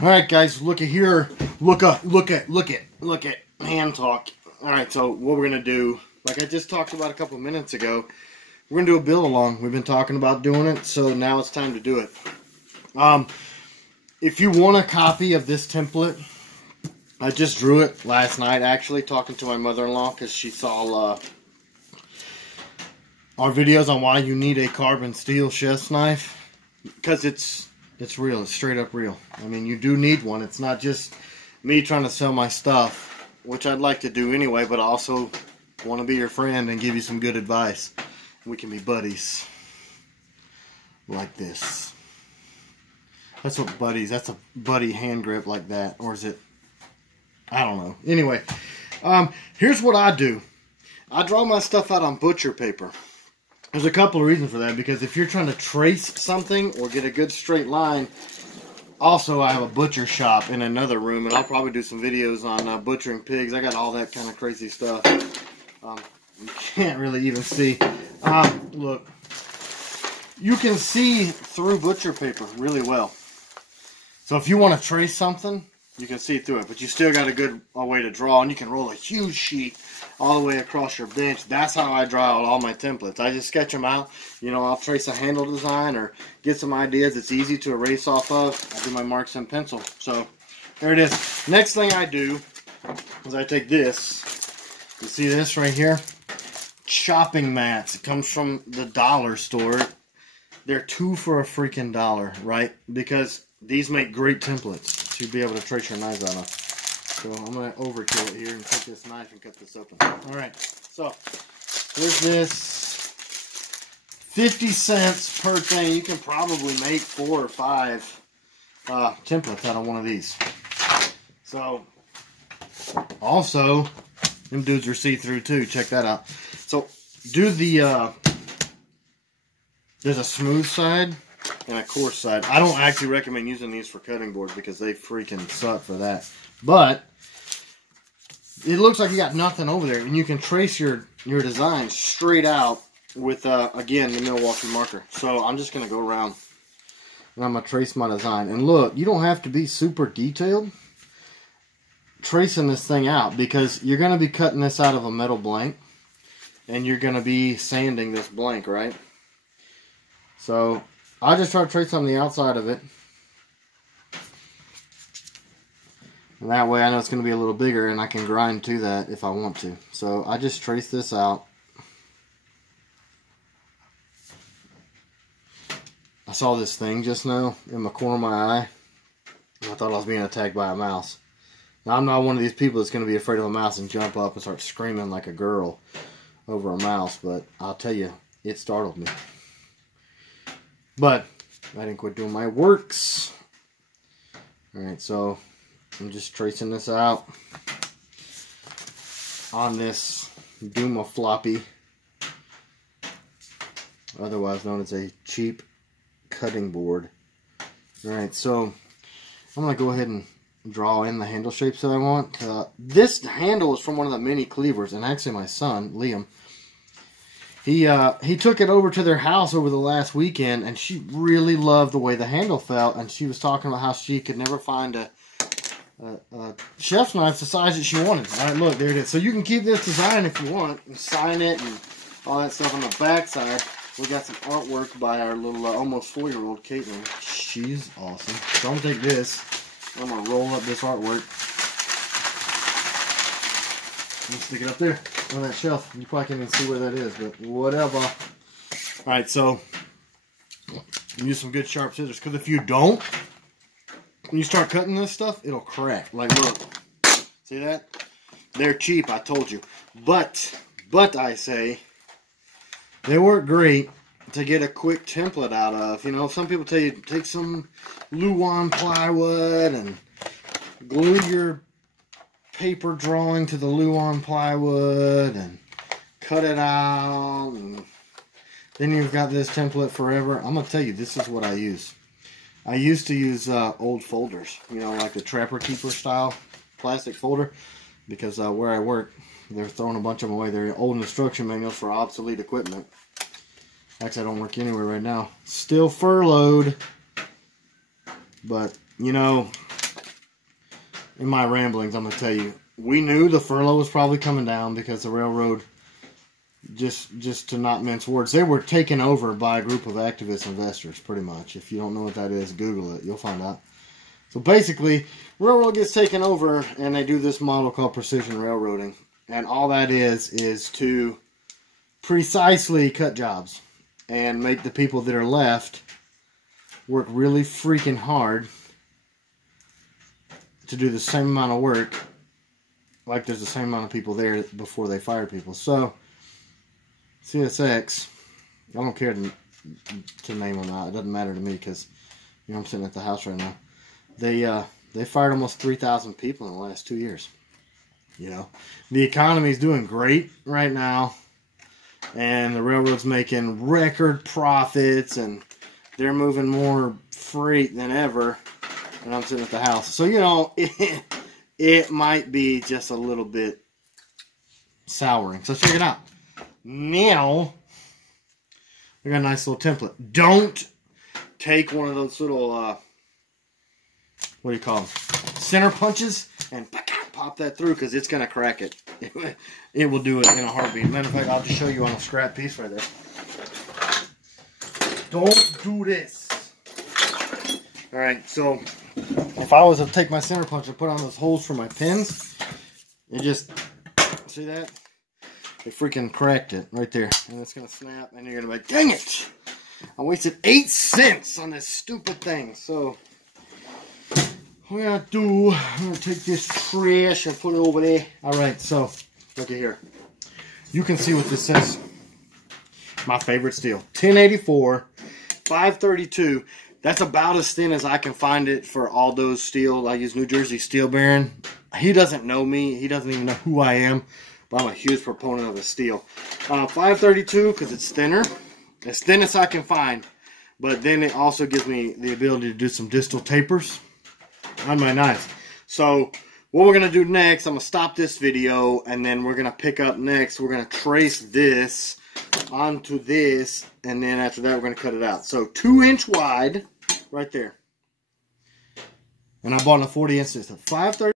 Alright guys, look at here. Look at hand talk. Alright, so what we're gonna do, like I just talked about a couple minutes ago, we're gonna do a build along. We've been talking about doing it, so now it's time to do it. If you want a copy of this template, I just drew it last night actually, talking to my mother-in-law because she saw our videos on why you need a carbon steel chef's knife, because it's real. It's straight up real. I mean, you do need one. It's not just me trying to sell my stuff, which I'd like to do anyway, but I also want to be your friend and give you some good advice. We can be buddies. Like this. That's what buddies, that's a buddy hand grip like that. Or is it? I don't know. Anyway, here's what I do. I draw my stuff out on butcher paper. There's a couple of reasons for that, because if you're trying to trace something or get a good straight line, also I have a butcher shop in another room, and I'll probably do some videos on butchering pigs. I got all that kind of crazy stuff. You can't really even see. Look, you can see through butcher paper really well. So if you want to trace something, you can see through it, but you still got a good way to draw, and you can roll a huge sheet all the way across your bench. That's how I draw out all my templates. I just sketch them out. You know, I'll trace a handle design or get some ideas it's easy to erase off of. I do my marks in pencil. So there it is. Next thing I do is I take this. You see this right here? Chopping mats. It comes from the dollar store. They're 2 for a freaking $1, right? Because these make great templates to be able to trace your knives out of. So I'm going to overkill it here and take this knife and cut this open. Alright, so there's this. 50 cents per thing. You can probably make 4 or 5 templates out of one of these. So, also, them dudes are see-through too. Check that out. So, do the, there's a smooth side and a coarse side. I don't actually recommend using these for cutting boards because they freaking suck for that. But it looks like you got nothing over there, and you can trace your design straight out with again the Milwaukee marker. So I'm just gonna go around and I'm gonna trace my design. And look, you don't have to be super detailed tracing this thing out, because you're gonna be cutting this out of a metal blank, and you're gonna be sanding this blank, right? So I just try to trace on the outside of it. And that way I know it's going to be a little bigger, and I can grind to that if I want to. So I just trace this out. I saw this thing just now in the corner of my eye. And I thought I was being attacked by a mouse. Now, I'm not one of these people that's going to be afraid of a mouse and jump up and start screaming like a girl over a mouse. But I'll tell you, it startled me. But I didn't quit doing my works. Alright, so I'm just tracing this out on this Duma floppy, otherwise known as a cheap cutting board. Alright, so I'm going to go ahead and draw in the handle shapes that I want. This handle is from one of the mini cleavers, and actually my son, Liam, he took it over to their house over the last weekend, and she really loved the way the handle felt, and she was talking about how she could never find a chef's knife the size that she wanted. Alright, look, there it is. So you can keep this design if you want, and sign it and all that stuff. On the back side, we got some artwork by our little almost 4-year-old Caitlin. She's awesome. So I'm going to take this, I'm going to roll up this artwork and stick it up there on that shelf. You probably can't even see where that is, but whatever. Alright, so use some good sharp scissors, because if you don't, when you start cutting this stuff, it'll crack. Like, look. See that? They're cheap, I told you. But I say, they work great to get a quick template out of. You know, some people tell you, take some Luan plywood and glue your paper drawing to the Luan plywood and cut it out. And then you've got this template forever. I'm going to tell you, this is what I use. I used to use old folders, you know, like the Trapper Keeper style plastic folder, because where I work, they're throwing a bunch of them away. They're old instruction manuals for obsolete equipment. Actually, I don't work anywhere right now. Still furloughed, but, you know, in my ramblings, I'm going to tell you, we knew the furlough was probably coming down because the railroad, just to not mince words, they were taken over by a group of activist investors, pretty much. If you don't know what that is, Google it. You'll find out. So basically, railroad gets taken over, and they do this model called precision railroading. And all that is to precisely cut jobs and make the people that are left work really freaking hard to do the same amount of work, like there's the same amount of people there before they fire people. So CSX, I don't care to name them out. It doesn't matter to me because, you know, I'm sitting at the house right now. They fired almost 3,000 people in the last 2 years. You know, the economy's doing great right now, and the railroad's making record profits, and they're moving more freight than ever. And I'm sitting at the house, so you know it might be just a little bit souring. So check it out. Now we got a nice little template. Don't take one of those little what do you call them? Center punches and pop that through, because it's going to crack it. It will do it in a heartbeat. Matter of fact, I'll just show you on a scrap piece right there. Don't do this. Alright, so if I was to take my center punch and put on those holes for my pins, it just, see that? It freaking cracked it right there. And it's going to snap, and you're going to be like, dang it! I wasted 8 cents on this stupid thing. So what I'm going to take this trash and put it over there. Alright, so look at here. You can see what this says. My favorite steel. 1084, 532. That's about as thin as I can find it for Aldo's steel. I use New Jersey Steel Baron. He doesn't know me. He doesn't even know who I am. But I'm a huge proponent of the steel. 532 because it's thinner. As thin as I can find. But then it also gives me the ability to do some distal tapers on my knife. So what we're going to do next, I'm going to stop this video, and then we're going to pick up next. We're going to trace this onto this, and then after that we're going to cut it out. So 2-inch wide right there. And I bought a 40-inch system. 530.